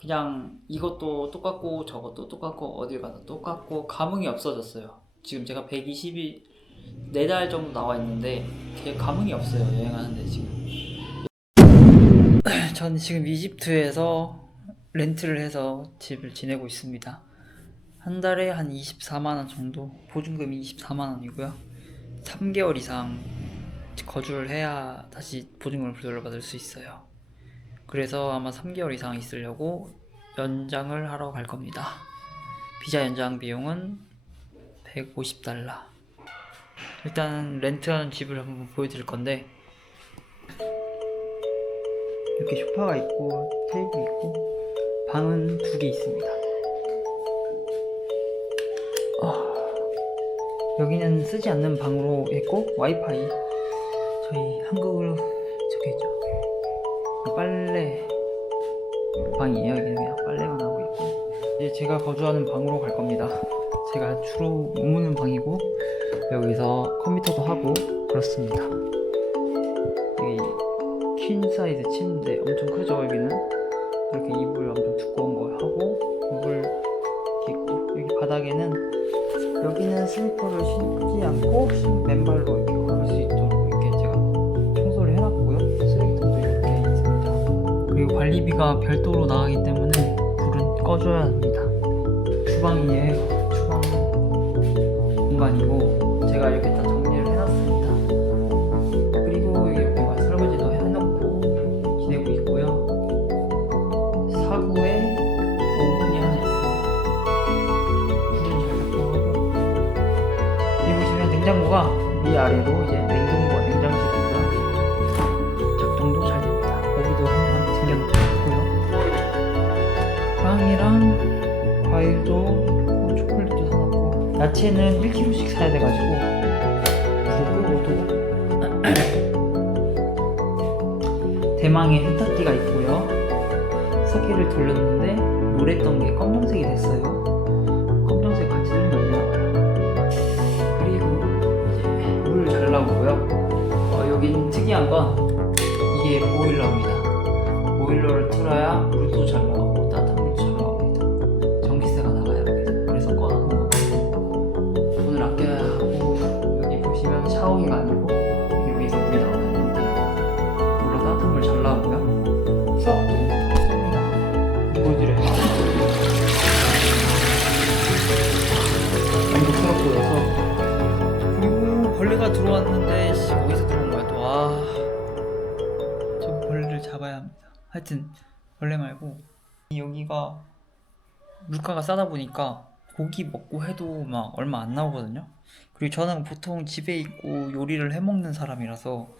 그냥 이것도 똑같고 저것도 똑같고 어딜 가도 똑같고 감흥이 없어졌어요. 지금 제가 120일 4달 정도 나와 있는데 되게 감흥이 없어요. 여행하는데 지금. 저는 지금 이집트에서 렌트를 해서 집을 지내고 있습니다. 한 달에 한 24만 원 정도, 보증금이 24만 원이고요. 3개월 이상 거주를 해야 다시 보증금을 돌려받을 수 있어요. 그래서 아마 3개월 이상 있으려고 연장을 하러 갈 겁니다. 비자 연장 비용은 150달러. 일단 렌트하는 집을 한번 보여드릴 건데, 이렇게 소파가 있고 테이블 있고 방은 2개 있습니다. 여기는 쓰지 않는 방으로 했고 와이파이, 저희 한국어로 적혀있죠. 빨래 방이에요. 여기는 그냥 빨래만 하고 있고, 이제 제가 거주하는 방으로 갈 겁니다. 제가 주로 머무는 방이고, 여기서 컴퓨터도 하고 그렇습니다. 여기 퀸 사이즈 침대 엄청 크죠. 여기는 이렇게 이불 엄청 두꺼운 거 하고, 이불 이렇게 있고, 여기 바닥에는, 여기는 슬리퍼를 신지 않고 맨발로 이렇게 걸을 수 있도록 이렇게 제가 청소를 해놨고요. 쓰레기통도 이렇게 있습니다. 그리고 관리비가 별도로 나가기 때문에 불은 꺼줘야 합니다. 주방이에요. 주방 공간이고 제가 이렇게 다 정리를 해놨습니다. 그리고 이렇게 설거지도 해놓고 지내고 있고요. 사구에 오븐이 하나 있습니다. 냉장고가 위아래로 이제 냉동고와 냉장실이고요. 작동도 잘 됩니다. 고기도 항상 챙겨놓고 있고요. 빵이랑 과일도 초콜릿도 사놨고, 야채는 1kg씩 사야 돼가지고 불을 끄고 대망의 헤타띠가 있고요. 세개를 돌렸는데 노랬던 게 검정색이 됐어요. 검정색 같이 돌리면 안 되나봐요. 잘 나오고요. 여긴 특이한 건 이게 보일러입니다. 보일러를 틀어야 물도 잘 나오고 따뜻한 물도 잘 나옵니다. 전기세가 나가요. 그래서 꺼놓고 돈을 아껴야 하고, 여기 보시면 샤워기가 아니고 여기 위에서 물이 나오는 형태입니다. 물론 따뜻한 물 잘 나오고요. 수압도 쏩니다. 보여드려요. 만족스럽게 보여서. 벌레가 들어왔는데 어디서 들어온 거야 또. 저 벌레를 잡아야 합니다. 하여튼 벌레 말고, 여기가 물가가 싸다 보니까 고기 먹고 해도 막 얼마 안 나오거든요. 그리고 저는 보통 집에 있고 요리를 해 먹는 사람이라서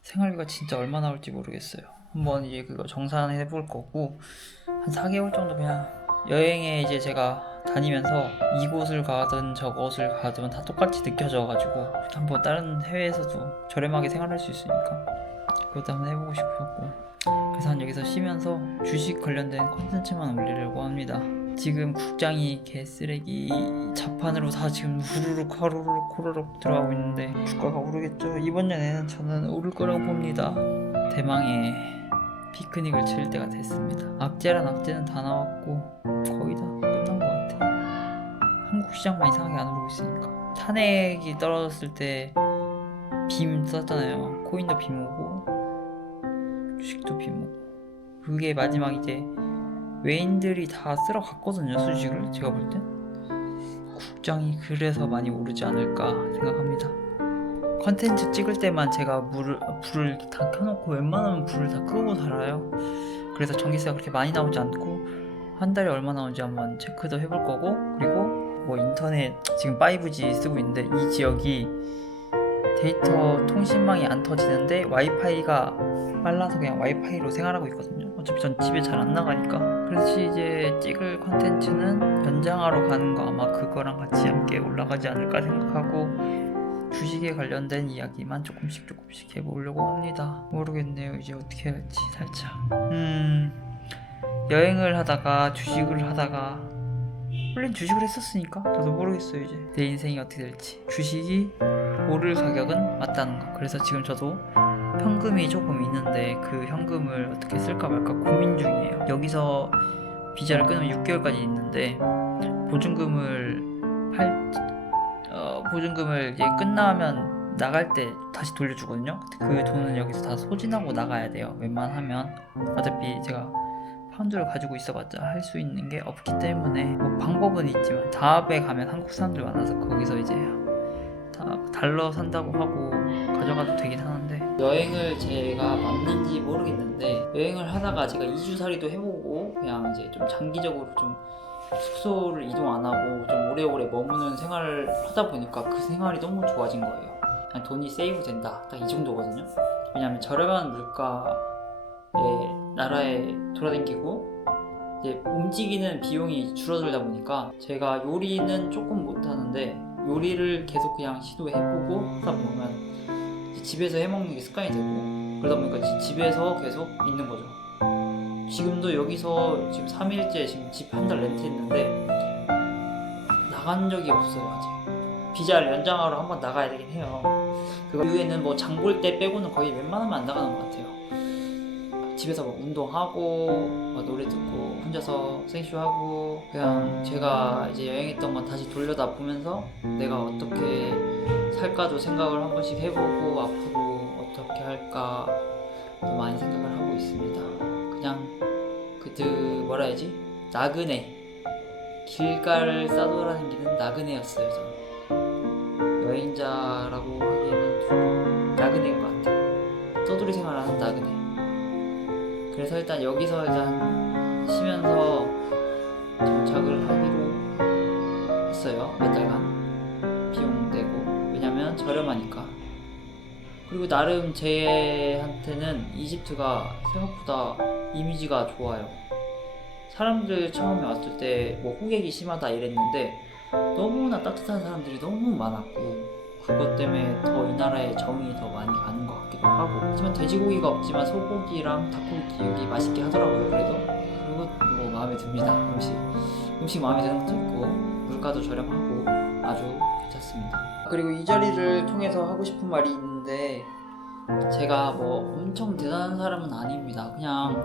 생활비가 진짜 얼마 나올지 모르겠어요. 한번 이제 그거 정산해 볼 거고, 한 4개월 정도 그냥 여행에 이제 제가 다니면서 이곳을 가든 저곳을 가든 다 똑같이 느껴져가지고 한번 다른 해외에서도 저렴하게 생활할 수 있으니까 그것도 한번 해보고 싶었고, 그래서 한 여기서 쉬면서 주식 관련된 컨텐츠만 올리려고 합니다. 지금 국장이 개쓰레기 자판으로 다 지금 후루룩 하루룩 호루룩 들어가고 있는데 주가가 오르겠죠. 이번 년에는 저는 오를 거라고 봅니다. 대망의 피크닉을 칠 때가 됐습니다. 악재란 악재는 다 나왔고 거의 다 끝난 것 같아요. 한국 시장만 이상하게 안 오르고 있으니까. 탄핵이 떨어졌을 때 빔 썼잖아요. 코인도 빔 오고 주식도 빔 오고, 그게 마지막 이제 외인들이 다 쓸어 갔거든요. 수식을 제가 볼 땐. 국장이 그래서 많이 오르지 않을까 생각합니다. 컨텐츠 찍을 때만 제가 불을 다 켜놓고 웬만하면 불을 다 끄고 살아요. 그래서 전기세가 그렇게 많이 나오지 않고 한 달에 얼마 나오는지 한번 체크도 해볼 거고, 그리고 뭐 인터넷 지금 5G 쓰고 있는데 이 지역이 데이터 통신망이 안 터지는데 와이파이가 빨라서 그냥 와이파이로 생활하고 있거든요. 어차피 전 집에 잘 안 나가니까. 그래서 이제 찍을 컨텐츠는 연장하러 가는 거, 아마 그거랑 같이 함께 올라가지 않을까 생각하고 주식에 관련된 이야기만 조금씩 해보려고 합니다. 모르겠네요. 이제 어떻게 할지 살짝. 여행을 하다가 주식을 하다가, 원래는 주식을 했었으니까 저도 모르겠어요. 이제 내 인생이 어떻게 될지. 주식이 오를 가격은 맞다는 거. 그래서 지금 저도 현금이 조금 있는데 그 현금을 어떻게 쓸까 말까 고민 중이에요. 여기서 비자를 끊으면 6개월까지 있는데 보증금을 보증금을 이제 끝나면 나갈 때 다시 돌려주거든요. 그 돈은 여기서 다 소진하고 나가야 돼요. 웬만하면. 어차피 제가 파운드를 가지고 있어봤자 할 수 있는 게 없기 때문에 뭐 방법은 있지만 다음에 가면 한국 사람들 만나서 거기서 이제 다 달러 산다고 하고 가져가도 되긴 하는데, 여행을 제가 맞는지 모르겠는데 여행을 하다가 제가 2주살이도 해보고 그냥 이제 좀 장기적으로 좀 숙소를 이동 안 하고 좀 오래오래 머무는 생활을 하다 보니까 그 생활이 너무 좋아진 거예요. 그냥 돈이 세이브 된다, 딱 이 정도거든요. 왜냐면 저렴한 물가의 나라에 돌아다니고 이제 움직이는 비용이 줄어들다 보니까 제가 요리는 조금 못하는데 요리를 계속 그냥 시도해보고 하다 보면 이제 집에서 해먹는 게 습관이 되고 그러다 보니까 집에서 계속 있는 거죠. 지금도 여기서 지금 3일째 지금 집 한 달 렌트했는데 나간 적이 없어요. 아직 비자를 연장하러 한번 나가야 되긴 해요. 그 이후에는 뭐 장 볼 때 빼고는 거의 웬만하면 안 나가는 것 같아요. 집에서 막 운동하고 막 노래 듣고 혼자서 생쇼하고 그냥 제가 이제 여행했던 건 다시 돌려다 보면서 내가 어떻게 살까도 생각을 한 번씩 해보고 앞으로 어떻게 할까 많이 생각을 하고 있습니다. 그냥 뭐라 해야지? 나그네, 길가를 싸돌아다니는 나그네였어요. 저는 여행자라고 하기에는 좀 나그네인 것 같아요. 떠돌이 생활하는 나그네. 그래서 일단 여기서 일단 쉬면서 정착을 하기로 했어요. 몇 달간 비용 내고. 왜냐면 저렴하니까. 그리고 나름 제한테는 이집트가 생각보다 이미지가 좋아요. 사람들 처음에 왔을 때 뭐 호객이 심하다 이랬는데 너무나 따뜻한 사람들이 너무 많았고 그것 때문에 더 이 나라에 정이 더 많이 가는 것 같기도 하고. 하지만 돼지고기가 없지만 소고기랑 닭고기 여기 맛있게 하더라고요. 그래도 그리고 뭐 마음에 듭니다. 음식 마음에 드는 것도 있고 물가도 저렴하고 아주 괜찮습니다. 그리고 이 자리를 통해서 하고 싶은 말이 있는데 제가 뭐 엄청 대단한 사람은 아닙니다. 그냥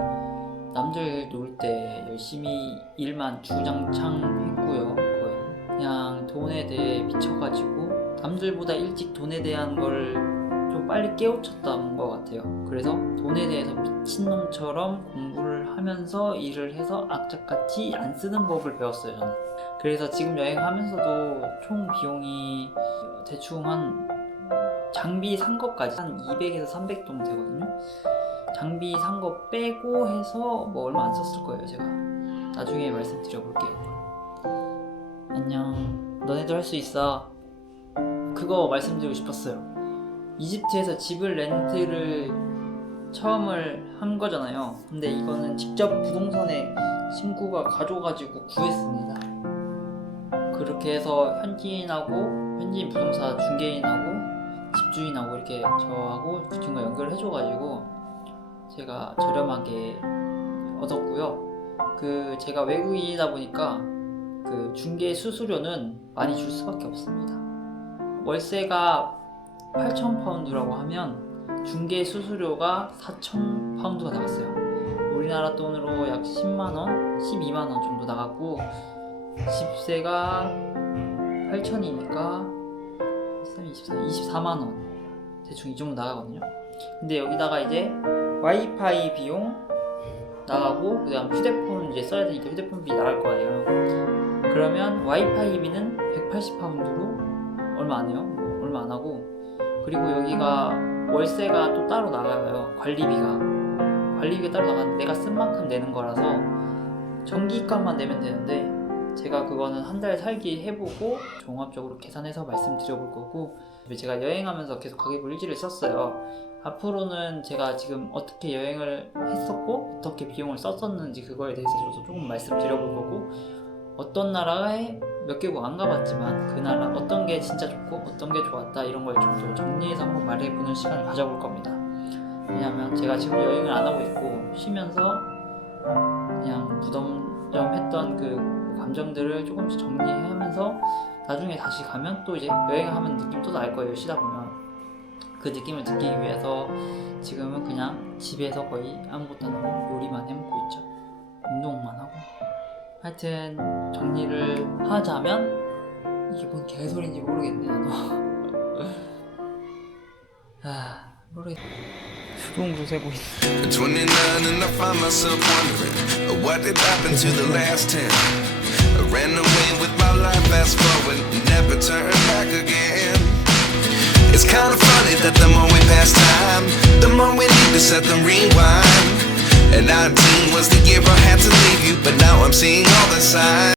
남들 놀 때 열심히 일만 주구장창 했고요. 거의 그냥 돈에 대해 미쳐가지고 남들보다 일찍 돈에 대한 걸 좀 빨리 깨우쳤던 것 같아요. 그래서 돈에 대해서 미친놈처럼 공부를 하면서 일을 해서 악착같이 안 쓰는 법을 배웠어요. 저는. 그래서 지금 여행하면서도 총 비용이 대충 한 장비 산 것까지 한 200에서 300 정도 되거든요. 장비 산 거 빼고 해서 뭐 얼마 안 썼을 거예요. 제가 나중에 말씀드려볼게요. 안녕, 너네도 할 수 있어. 그거 말씀드리고 싶었어요. 이집트에서 집을 렌트를 처음을 한 거잖아요. 근데 이거는 직접 부동산에 친구가 가져가지고 구했습니다. 그렇게 해서 현지인 부동산 중개인하고 집주인하고 이렇게 저하고 그 친구가 연결해줘가지고 제가 저렴하게 얻었고요. 제가 외국인이다 보니까 그 중개 수수료는 많이 줄 수밖에 없습니다. 월세가 8,000파운드라고 하면 중개 수수료가 4,000파운드가 나갔어요. 우리나라 돈으로 약 10만원, 12만원 정도 나갔고 집세가 8,000이니까 24만원 대충 이 정도 나가거든요. 근데 여기다가 이제 와이파이 비용 나가고 그다음 휴대폰 이제 써야 되니까 휴대폰비 나갈 거예요. 그러면 와이파이비는 180파운드로 얼마 안 해요. 얼마 안 하고, 그리고 여기가 월세가 또 따로 나가요. 관리비가 따로 나가는데 내가 쓴 만큼 내는 거라서 전기값만 내면 되는데 제가 그거는 한 달 살기 해보고 종합적으로 계산해서 말씀드려볼 거고, 제가 여행하면서 계속 가계부 일지를 썼어요. 앞으로는 제가 지금 어떻게 여행을 했었고 어떻게 비용을 썼었는지 그거에 대해서도 조금 말씀드려볼 거고, 어떤 나라에 몇 개국 안 가봤지만 그 나라 어떤 게 진짜 좋고 어떤 게 좋았다 이런 걸 좀 더 정리해서 한번 말해보는 시간을 가져볼 겁니다. 왜냐면 제가 지금 여행을 안 하고 있고 쉬면서 그냥 무덤덤했던 그 감정들을 조금씩 정리하면서 나중에 다시 가면 또 이제 여행을 하면 느낌 또 날 거예요. 쉬다 보면 그 느낌을 느끼기 위해서 지금은 그냥 집에서 거의 아무것도 안 하고 요리만 해먹고 있죠. 운동만 하고. 하여튼 정리를 하자면 이게 뭔 개소리인지 모르겠네 나도. 모르겠. 수동으로 세고 있어. 29 and I find myself wondering what did happen to the last 10. I ran away with my life, fast forward, never turn back again. It's kind of funny that the more we pass time, the more we need to set them rewind. And 19 was the year I had to leave you, but now I'm seeing all the signs.